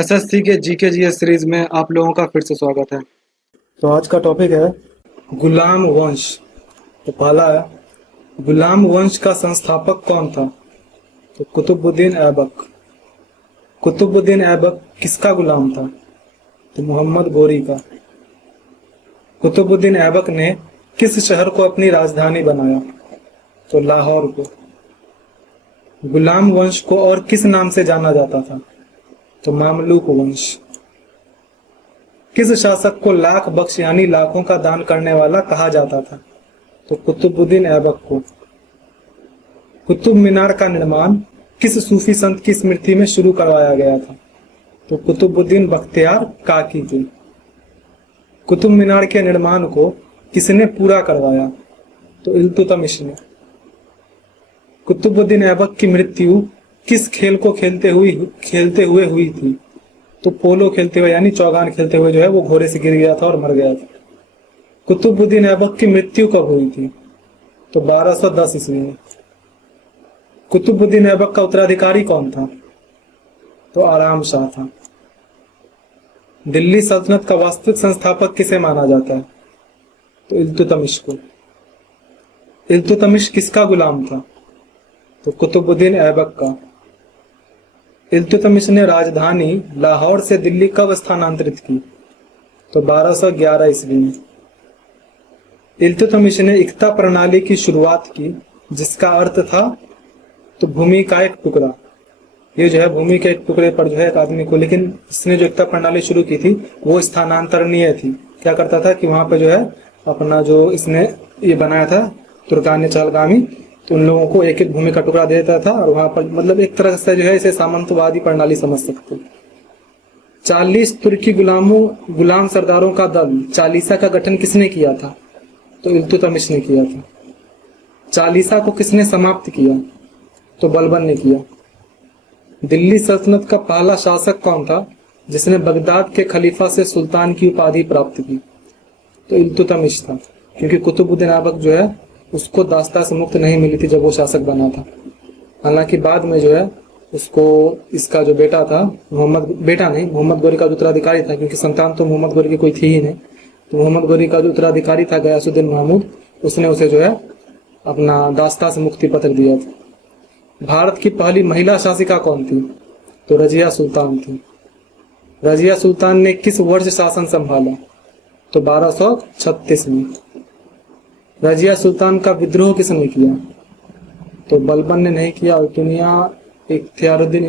SSC के GK GS series में आप लोगों का फिर से स्वागत है। तो आज का टॉपिक है गुलाम वंश। तो पहला है, गुलाम वंश का संस्थापक कौन था? तो कुतुबुद्दीन ऐबक। कुतुबुद्दीन ऐबक किसका गुलाम था? तो मोहम्मद गोरी का। कुतुबुद्दीन ऐबक ने किस शहर को अपनी राजधानी बनाया? तो लाहौर को। गुलाम वंश को और किस नाम से जाना जाता था? तो मामलूक वंश। किस शासक को लाख बख्श यानी लाखों का दान करने वाला कहा जाता था? तो कुतुबुद्दीन ऐबक को। कुतुब मीनार का निर्माण किस सूफी संत की स्मृति में शुरू करवाया गया था? तो कुतुबुद्दीन बख्तियार काकी के। कुतुब मीनार के निर्माण को किसने पूरा करवाया? तो इल्तुतमिश ने। कुतुबुद्दीन ऐबक की मृत्यु किस खेल को खेलते हुए हुई थी? तो पोलो खेलते हुए यानी चौगान खेलते हुए जो है वो घोड़े से गिर गया था और मर गया था। कुतुबुद्दीन ऐबक की मृत्यु कब हुई थी? तो 1210 ईस्वी में। कुतुबुद्दीन ऐबक का उत्तराधिकारी कौन था? तो आराम शाह था। दिल्ली सल्तनत का वास्तविक संस्थापक किसे माना जाता है? तो इल्तुतमिश को। इल्तुतमिश किसका गुलाम था? तो कुतुबुद्दीन ऐबक का। इल्तुतमिश ने राजधानी लाहौर से दिल्ली कब स्थानांतरित की? तो 1211 ईस्वी में। इल्तुतमिश ने इक्ता प्रणाली की शुरुआत की जिसका अर्थ था तो भूमि का एक टुकड़ा। ये जो है भूमि के एक टुकड़े पर जो है एक आदमी को, लेकिन इसने जो इक्ता प्रणाली शुरू की थी वो स्थानांतरणीय थी। क्या करता था कि वहां पे जो है अपना जो इसने ये बनाया था तुर्कान चालगामी, तो उन लोगों को एक एक भूमि का टुकड़ा देता था और वहां पर मतलब एक तरह से जो है इसे सामंतवादी प्रणाली समझ सकते। 40 तुर्की गुलाम सरदारों का दल चालीसा का गठन किसने किया था? तो इल्तुतमिश ने किया था। चालीसा को किसने समाप्त किया? तो बलबन ने किया। दिल्ली सल्तनत का पहला शासक कौन था जिसने बगदाद के खलीफा से सुल्तान की उपाधि प्राप्त की? तो इल्तुतमिश था, क्योंकि कुतुबुद्दीन ऐबक जो है उसको दास्ता से मुक्त नहीं मिली थी जब वो शासक बना था। हालांकि बाद में जो है उसको इसका जो बेटा था मोहम्मद गोरी का जो उत्तराधिकारी था, क्योंकि संतान तो मोहम्मद गोरी की कोई थी ही नहीं, तो मोहम्मद गोरी का जो उत्तराधिकारी था गयासुद्दीन महमूद, उसने उसे जो है अपना दास्ता से मुक्ति पत्र दिया था। भारत की पहली महिला शासिका कौन थी? तो रजिया सुल्तान थी। रजिया सुल्तान ने किस वर्ष शासन संभाला? तो 1236 में। रजिया सुल्तान का विद्रोह किसने किया? तो बलबन ने नहीं किया। इख्तियारुद्दीन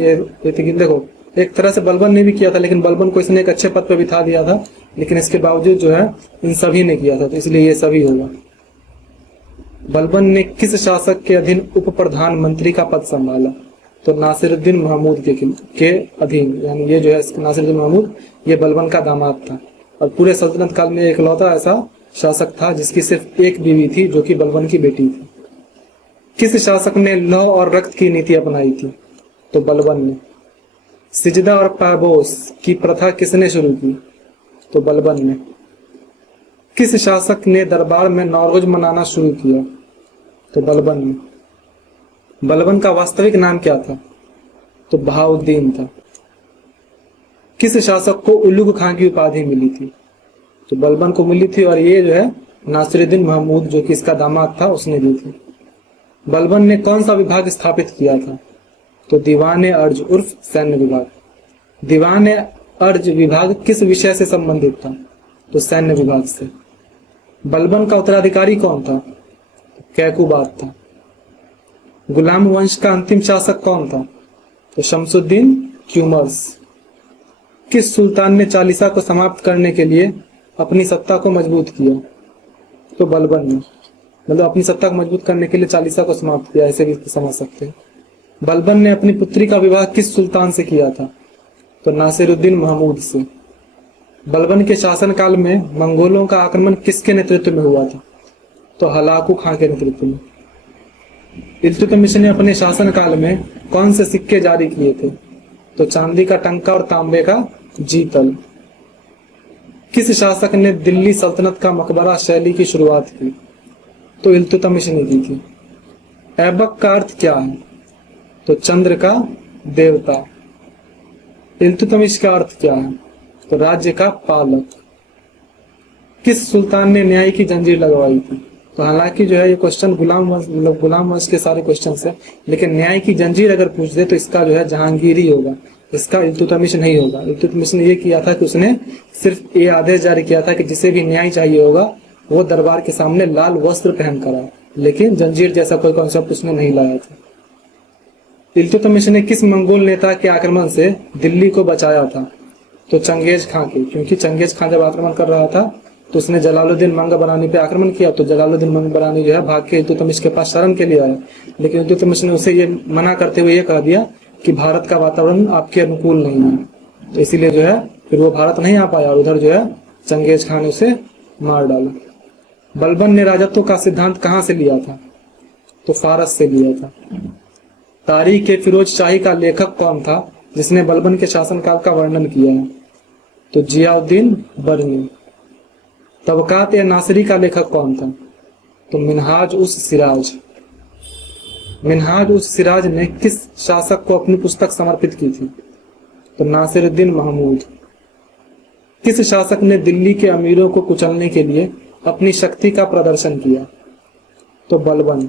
देखो, एक तरह से बलबन ने भी किया था, लेकिन बलबन को इसने एक अच्छे पद पर बिठा दिया था, लेकिन इसके बावजूद जो है इन सभी ने किया था, तो इसलिए ये सभी होगा। बलबन ने किस शासक के अधीन उप प्रधानमंत्री का पद संभाला? तो नासिरुद्दीन महमूद के अधीन, यानी ये जो है नासिरुद्दीन महमूद ये बलबन का दामाद था और पूरे सल्तनत काल में इकलौता ऐसा शासक था जिसकी सिर्फ एक बीवी थी जो कि बलबन की बेटी थी। किस शासक ने लौह और रक्त की नीति अपनाई थी? तो बलबन ने। सिजदा और पायबोस की प्रथा किसने शुरू की? तो बलबन ने। किस शासक ने दरबार में नौरोज मनाना शुरू किया? तो बलबन ने। बलबन का वास्तविक नाम क्या था? तो बहाउद्दीन था। किस शासक को उलुग खां की उपाधि मिली थी? तो बलबन को मिली थी और ये जो है नासिरुद्दीन महमूद जो कि इसका दामाद था उसने दी थी। बलबन ने कौन सा विभाग स्थापित किया था? तो दीवान अर्ज उर्फ सैन्य विभाग। दीवान अर्ज विभाग किस विषय से संबंधित था? तो सैन्य विभाग से। बलबन का उत्तराधिकारी कौन था? कैकुबाद था। गुलाम वंश का अंतिम शासक कौन था? तो शमसुद्दीन क्यूमर्स। किस सुल्तान ने चालीसा को समाप्त करने के लिए अपनी सत्ता को मजबूत किया? तो बलबन ने। मतलब अपनी सत्ता को मजबूत करने के लिए चालीसा को समाप्त किया, ऐसे भी समझ सकते हैं। बलबन ने अपनी पुत्री का विवाह किस सुल्तान से किया था? तो नासिरुद्दीन महमूद से। बलबन के शासनकाल में मंगोलों का आक्रमण किसके नेतृत्व में हुआ था? तो हलाकू खां के नेतृत्व में। इल्तुतमिश ने अपने शासनकाल में कौन से सिक्के जारी किए थे? तो चांदी का टंका और तांबे का जीतल। किस शासक ने दिल्ली सल्तनत का मकबरा शैली की शुरुआत की? तो इल्तुतमिश ने की थी। ऐबक का अर्थ क्या है? तो चंद्र का देवता। इल्तुतमिश का अर्थ क्या है? तो राज्य का पालक। किस सुल्तान ने न्याय की जंजीर लगवाई थी? तो हालांकि जो है ये क्वेश्चन गुलाम वंश के सारे क्वेश्चन है, लेकिन न्याय की जंजीर अगर पूछ दे तो इसका जो है जहांगीर ही होगा, इसका इल्तुतमिश नहीं होगा। इल्तुतमिश ने ये किया था कि उसने सिर्फ ये आदेश जारी किया था कि जिसे भी न्याय चाहिए होगा वो दरबार के सामने लाल वस्त्र पहन कर आए, लेकिन जंजीर जैसा कोई कॉन्सेप्ट उसने नहीं लाया था। इल्तुतमिश ने किस मंगोल नेता के आक्रमण से दिल्ली को बचाया था? तो चंगेज खां के, क्योंकि चंगेज खां जब आक्रमण कर रहा था तो उसने जलालुद्दीन मंगबरानी पे आक्रमण किया, तो जलालुद्दीन मंगबरानी जो है भाग के इल्तुतमिश के पास शरण के लिए आया, लेकिन इल्तुतमिश ने उसे ये मना करते हुए ये कह दिया कि भारत का वातावरण आपके अनुकूल नहीं है, तो इसीलिए जो है फिर वो भारत नहीं आ पाया और उधर जो है चंगेज खान ने उसे मार डाला। बलबन ने राजत्व का सिद्धांत कहाँ से लिया था? तो फारस से लिया था। तारीख ए फिरोज शाही का लेखक कौन था जिसने बलबन के शासनकाल का वर्णन किया है? तो जियाउद्दीन बर्नी। तबकात ए नासिरी का लेखक कौन था? तो मिनहाज उस सिराज। मिनहाज उस सिराज ने किस शासक को अपनी पुस्तक समर्पित की थी? तो नासिरुद्दीन महमूद। किस शासक ने दिल्ली के अमीरों को कुचलने के लिए अपनी शक्ति का प्रदर्शन किया? तो बलबन।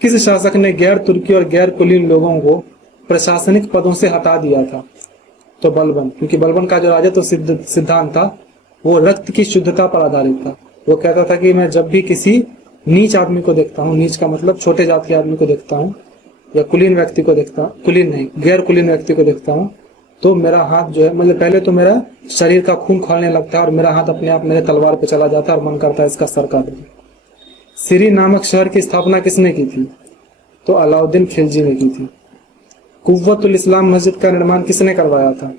किस शासक ने गैर तुर्की और गैर कुलीन लोगों को प्रशासनिक पदों से हटा दिया था? तो बलबन, क्योंकि बलबन का जो राजत्व सिद्धांत था वो रक्त की शुद्धता पर आधारित था। वो कहता था कि मैं जब भी किसी नीच आदमी को देखता हूँ, नीच का मतलब छोटे जात के आदमी को देखता हूँ या कुलीन व्यक्ति को देखता हूँ, कुलीन नहीं गैर कुलीन व्यक्ति को देखता हूँ, तो मेरा हाथ जो है मतलब पहले तो मेरा शरीर का खून खोलने लगता है और मेरा हाथ अपने आप मेरे तलवार पे चला जाता है और मन करता है इसका सर काट दूं। सिरी नामक शहर की स्थापना किसने की थी? तो अलाउद्दीन खिलजी ने की थी। कुव्वतुल इस्लाम मस्जिद का निर्माण किसने करवाया था?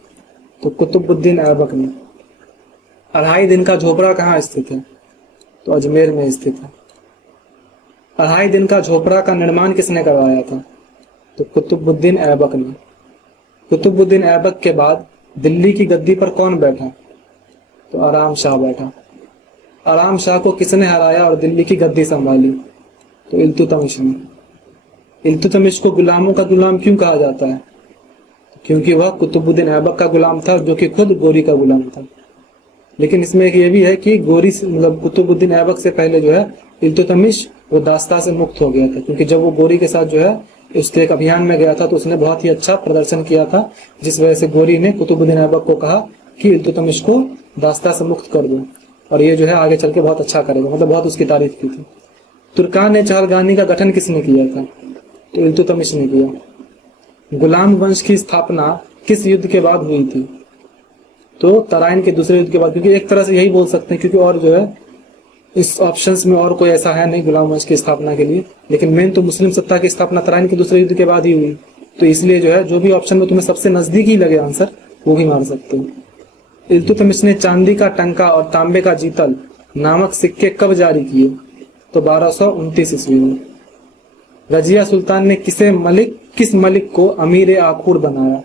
तो कुतुबुद्दीन ऐबक ने। 2.5 दिन का झोपड़ा कहाँ स्थित है? तो अजमेर में स्थित है। 2.5 दिन का झोपड़ा का निर्माण किसने करवाया था? तो कुतुबुद्दीन ऐबक ने। कुतुबुद्दीन ऐबक के बाद दिल्ली की गद्दी पर कौन बैठा? तो आराम शाह बैठा। आराम शाह को किसने हराया और दिल्ली की गद्दी संभाली? तो इल्तुतमिश ने। इल्तुतमिश को गुलामों का गुलाम क्यों कहा जाता है? क्योंकि वह कुतुबुद्दीन ऐबक का गुलाम था जो कि खुद गोरी का गुलाम था। लेकिन इसमें एक ये भी है कि गोरी मतलब कुतुबुद्दीन ऐबक से पहले जो है इल्तुतमिश वो दास्ता से मुक्त हो गया था, क्योंकि जब वो गोरी के साथ जो है उसके एक अभियान में गया था तो उसने बहुत ही अच्छा प्रदर्शन किया था, जिस वजह से गोरी ने कुतुबुद्दीन ऐबक को कहा कि इल्तुतमिश को दास्ता से मुक्त कर दो और ये जो है आगे चल के बहुत अच्छा करेगा, मतलब बहुत उसकी तारीफ की थी। तुर्कान ए चहलगानी का गठन किसने किया था? तो इल्तुतमिश ने किया। गुलाम वंश की स्थापना किस युद्ध के बाद हुई थी? तो तराइन के दूसरे युद्ध के बाद, क्योंकि एक तरह से यही बोल सकते हैं क्योंकि और जो है इस ऑप्शंस में और कोई ऐसा है नहीं गुलाम वंश की स्थापना के लिए, लेकिन मेन तो मुस्लिम सत्ता की स्थापना तराइन के दूसरे युद्ध के बाद ही हुई, तो इसलिए जो है जो भी ऑप्शन में तुम्हें सबसे नजदीकी लगे आंसर वो भी मार सकते हो। इल्तुतमिश ने चांदी का टंका और तांबे का जीतल नामक सिक्के कब जारी किए? तो 1229 ईस्वी में। रजिया सुल्तान ने किस मलिक को अमीर आखूर बनाया?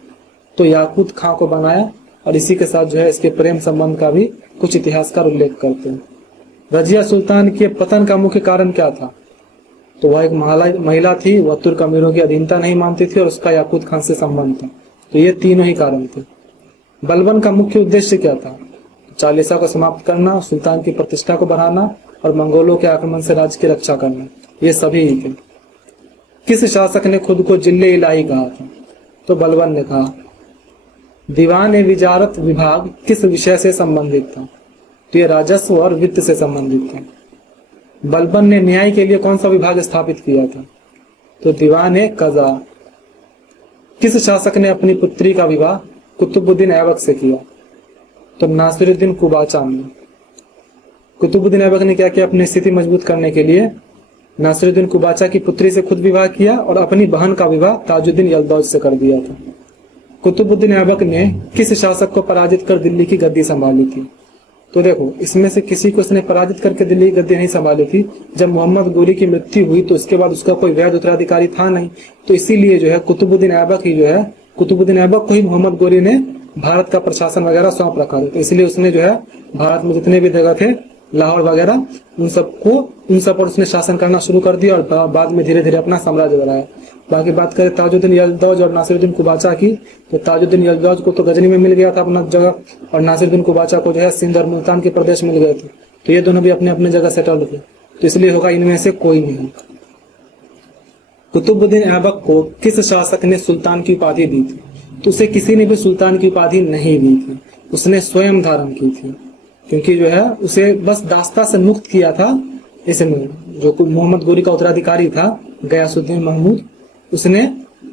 तो याकूत खां को बनाया और इसी के साथ जो है इसके प्रेम संबंध का भी कुछ इतिहासकार उल्लेख करते हैं। रजिया सुल्तान के पतन का मुख्य कारण क्या था? तो वह एक महिला थी, वह तुर्क अमीरों की अधीनता नहीं मानती थी और उसका याकूत खान से संबंध था, तो ये तीनों ही कारण थे। बलबन का मुख्य उद्देश्य क्या था? चालीसा को समाप्त करना, सुल्तान की प्रतिष्ठा को बढ़ाना और मंगोलों के आक्रमण से राज्य की रक्षा करना, ये सभी ही थे। किस शासक ने खुद को जिले इलाही कहा था? तो बलबन ने कहा। दीवान ए विजारत विभाग किस विषय से संबंधित था? तो ये राजस्व और वित्त से संबंधित था। बलबन ने न्याय के लिए कौन सा विभाग स्थापित किया था? तो दीवान ए कजा। किस शासक ने अपनी पुत्री का विवाह कुतुबुद्दीन ऐबक से किया? तो नासिरुद्दीन कुबाचा ने। कुतुबुद्दीन ऐबक ने क्या किया? अपनी स्थिति मजबूत करने के लिए नासिरुद्दीन कुबाचा की पुत्री से खुद विवाह किया और अपनी बहन का विवाह ताजुद्दीन यल्दौज से कर दिया था। कुतुबुद्दीन ऐबक ने किस शासक को पराजित कर दिल्ली की गद्दी संभाली थी? तो देखो इसमें से किसी को उसने पराजित करके दिल्ली की गद्दी नहीं संभाली थी। जब मोहम्मद गोरी की मृत्यु हुई तो उसके बाद उसका कोई वैध उत्तराधिकारी था नहीं, तो इसीलिए जो है कुतुबुद्दीन ऐबक को ही मोहम्मद गोरी ने भारत का प्रशासन वगैरह सौंप रखा था, तो इसलिए उसने जो है भारत में जितने भी जगह थे लाहौर वगैरह, उन सब पर उसने शासन करना शुरू कर दिया और बाद में धीरे धीरे अपना साम्राज्य बढ़ाया। बाकी बात करें ताजुद्दीन यलदौज और नासिरुद्दीन कुबाचा की, तो ताजुद्दीन यलदौज को तो गजनी में मिल गया था अपना जगह, और नासिरुद्दीन कुबाचा को जो है सिंध और मुल्तान के प्रदेश मिल गए थे। तो ये दोनों भी अपने अपने जगह सेटल थे, तो इसलिए होगा इनमें से कोई नहीं। कुतुबुद्दीन ऐबक को किस शासक ने सुल्तान की उपाधि दी थी? तो उसे किसी ने भी सुल्तान की उपाधि नहीं दी थी, उसने स्वयं धारण की थी, क्योंकि जो है उसे बस दास्ता से मुक्त किया था। इसमें जो मोहम्मद गोरी का उत्तराधिकारी था गयासुद्दीन महमूद, उसने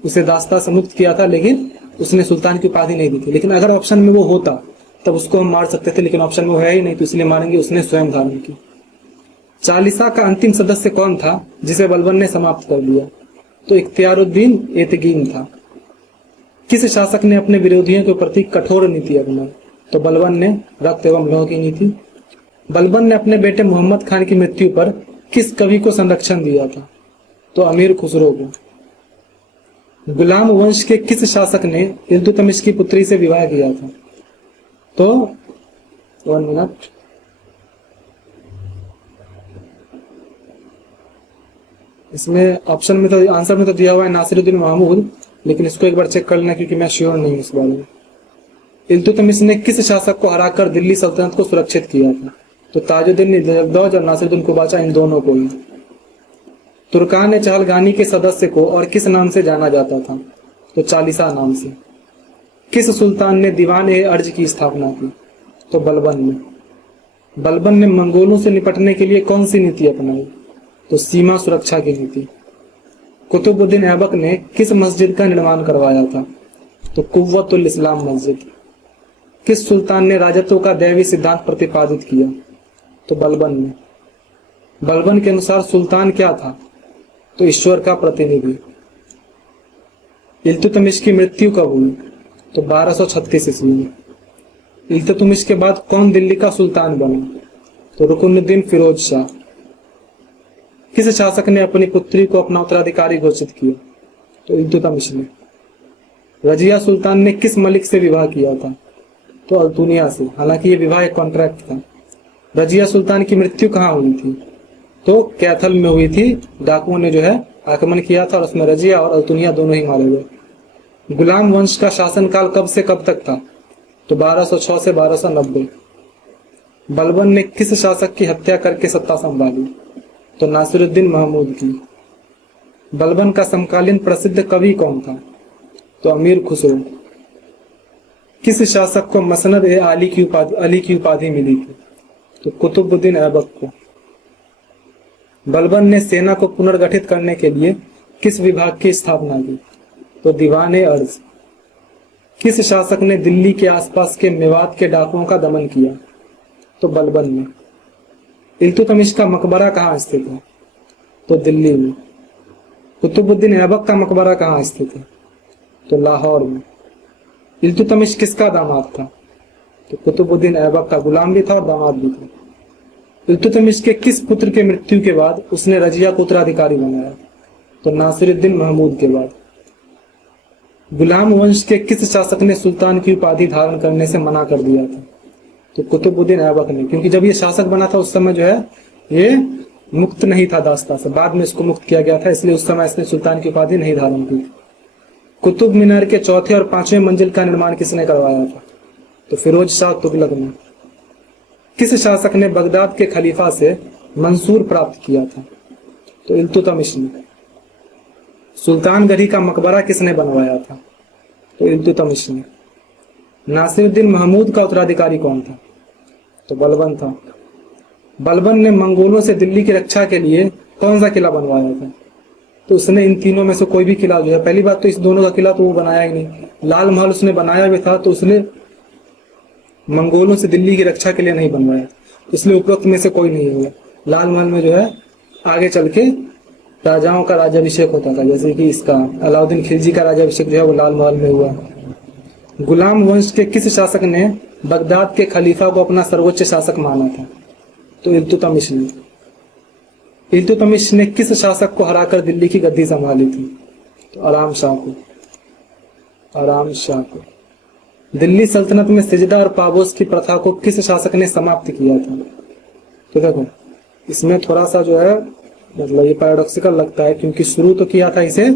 उसे दास्ता से मुक्त किया था, लेकिन उसने सुल्तान की उपाधि नहीं दी थी। लेकिन अगर ऑप्शन में वो होता तब उसको हम मार सकते थे, लेकिन ऑप्शन में वो है ही नहीं, तो इसलिए मारेंगे उसने स्वयं धारण की। चालीसा का अंतिम सदस्य कौन था जिसे बलबन ने समाप्त कर दिया? तो इख्तियारुद्दीन एतगीन था। किस शासक ने अपने विरोधियों के प्रति कठोर नीति अपनाई? तो बलबन ने रक्त एवं लौह की नीति। बलबन ने अपने बेटे मोहम्मद खान की मृत्यु पर किस कवि को संरक्षण दिया था? तो अमीर खुसरो को। गुलाम वंश के किस शासक ने इल्तुतमिश की पुत्री से विवाह किया था? तो 1 मिनट, इसमें ऑप्शन में तो आंसर में तो दिया हुआ है नासिरुद्दीन महमूद, लेकिन इसको एक बार चेक कर लेना क्योंकि मैं श्योर नहीं हूं इस बारे में। इल्तुतमिश ने किस शासक को हराकर दिल्ली सल्तनत को सुरक्षित किया था? तो ताजुद्दीन यलदौज और नासिरुद्दीन कुबाचा, इन दोनों को ही। तुर्कान चहलगानी के सदस्य को और किस नाम से जाना जाता था? तो चालीसा नाम से। किस सुल्तान ने दीवान ए अर्ज की स्थापना की? तो बलबन ने। बलबन ने मंगोलों से निपटने के लिए कौन सी नीति अपनाई? तो सीमा सुरक्षा की नीति। कुतुबुद्दीन ऐबक ने किस मस्जिद का निर्माण करवाया था? तो कुव्वतुल इस्लाम मस्जिद। किस सुल्तान ने राजत्व का दैवी सिद्धांत प्रतिपादित किया? तो बलबन ने। बलबन के अनुसार सुल्तान क्या था? तो ईश्वर का प्रतिनिधि। इल्तुतमिश की मृत्यु कब हुई? तो 1236 ईस्वी में। इल्तुतमिश के बाद कौन दिल्ली का सुल्तान बना? तो रुकनुद्दीन फिरोज शाह। किस शासक ने अपनी पुत्री को अपना उत्तराधिकारी घोषित किया? तो इल्तुतमिश ने। रजिया सुल्तान ने किस मलिक से विवाह किया था? तो अल्तुनिया से। हालांकि ये विवाह एक कॉन्ट्रैक्ट था। रजिया सुल्तान की मृत्यु कहाँ हुई थी? तो कैथल में हुई थी। डाकुओं ने जो है आक्रमण किया था और उसमें रजिया और अल्तुनिया दोनों ही मारे गए। गुलाम वंश का शासनकाल कब से कब तक था? तो 1206 से 1290। बलबन ने किस शासक की हत्या करके सत्ता संभाली? तो नासिरुद्दीन महमूद की। बलबन का समकालीन प्रसिद्ध कवि कौन था? तो अमीर खुसरो। किस शासक को मसनद ए अली की उपाधि मिली थी? तो कुतुबुद्दीन ऐबक को। बलबन ने सेना को पुनर्गठित करने के लिए किस विभाग की स्थापना की? तो दीवान ए अर्ज। किस शासक ने दिल्ली के आसपास के मेवात के डाकुओं का दमन किया? तो बलबन ने। इल्तुतमिश का मकबरा कहाँ स्थित है? तो दिल्ली में। कुतुबुद्दीन ऐबक का मकबरा कहाँ स्थित है? तो लाहौर में। इल्तुतमिश किसका दामाद था? तो कुतुबुद्दीन ऐबक का गुलाम भी था और दामाद भी था। इल्तुतमिश के किस पुत्र के मृत्यु के बाद उसने रजिया को उत्तराधिकारी बनाया? तो नासिरुद्दीन महमूद के बाद। गुलाम वंश के किस शासक ने सुल्तान की उपाधि धारण करने से मना कर दिया था? तो कुतुबुद्दीन ऐबक ने, क्योंकि जब ये शासक बना था उस समय जो है ये मुक्त नहीं था दास्ता से, बाद में इसको मुक्त किया गया था, इसलिए उस समय इसने सुल्तान की उपाधि नहीं धारण की। कुतुब मीनार के चौथे और 5वें मंजिल का निर्माण किसने करवाया था? तो फिरोज शाह तुगलक ने। किस शासक ने बगदाद के खलीफा से मंसूर प्राप्त किया था? तो इल्तुतमिश ने। सुल्तानगढ़ी का मकबरा किसने बनवाया था? तो इल्तुतमिश ने। नासिरुद्दीन महमूद का उत्तराधिकारी कौन था? तो बलबन था। बलबन ने मंगोलों से दिल्ली की रक्षा के लिए कौन सा किला बनवाया था? तो उसने इन तीनों में से कोई भी किला जो है, पहली बात तो इस दोनों का किला तो वो बनाया ही नहीं। लाल महल उसने बनाया भी था तो उसने मंगोलों से दिल्ली की रक्षा के लिए नहीं बनवाया, इसलिए उपरोक्त में से कोई नहीं हुआ। लाल महल में जो है आगे चल के राजाओं का राज्याभिषेक होता था, जैसे कि इसका अलाउद्दीन खिलजी का राज्याभिषेक जो है वो लाल महल में हुआ। गुलाम वंश के किस शासक ने बगदाद के खलीफा को अपना सर्वोच्च शासक माना था? तो इल्तुतमिश ने। इल्तुतमिश ने किस शासक को हराकर दिल्ली की गद्दी संभाली थी? तो आराम शाह को। आराम शाह को। दिल्ली सल्तनत में सिजदा और पाबोस की प्रथा को किस शासक ने समाप्त किया था? तो देखो इसमें थोड़ा सा जो है मतलब ये पैराडॉक्सिकल लगता है, क्योंकि शुरू तो किया था इसे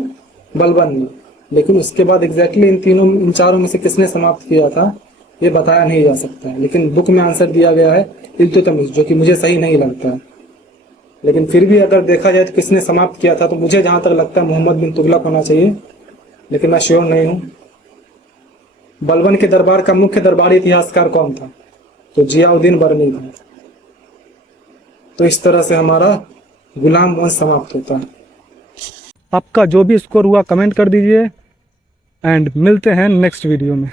बलबन ने, लेकिन उसके बाद एग्जैक्टली इन चारों में से किसने समाप्त किया था ये बताया नहीं जा सकता है। लेकिन बुक में आंसर दिया गया है इल्तुतमिश, जो कि मुझे सही नहीं लगता है। लेकिन फिर भी अगर देखा जाए तो किसने समाप्त किया था, तो मुझे जहां तक लगता है मोहम्मद बिन तुगलक होना चाहिए, लेकिन मैं श्योर नहीं हूं। बलबन के दरबार का मुख्य दरबारी इतिहासकार कौन था? तो जियाउद्दीन बरनी था। तो इस तरह से हमारा गुलाम वंश समाप्त होता है। आपका जो भी स्कोर हुआ कमेंट कर दीजिए एंड मिलते हैं नेक्स्ट वीडियो में।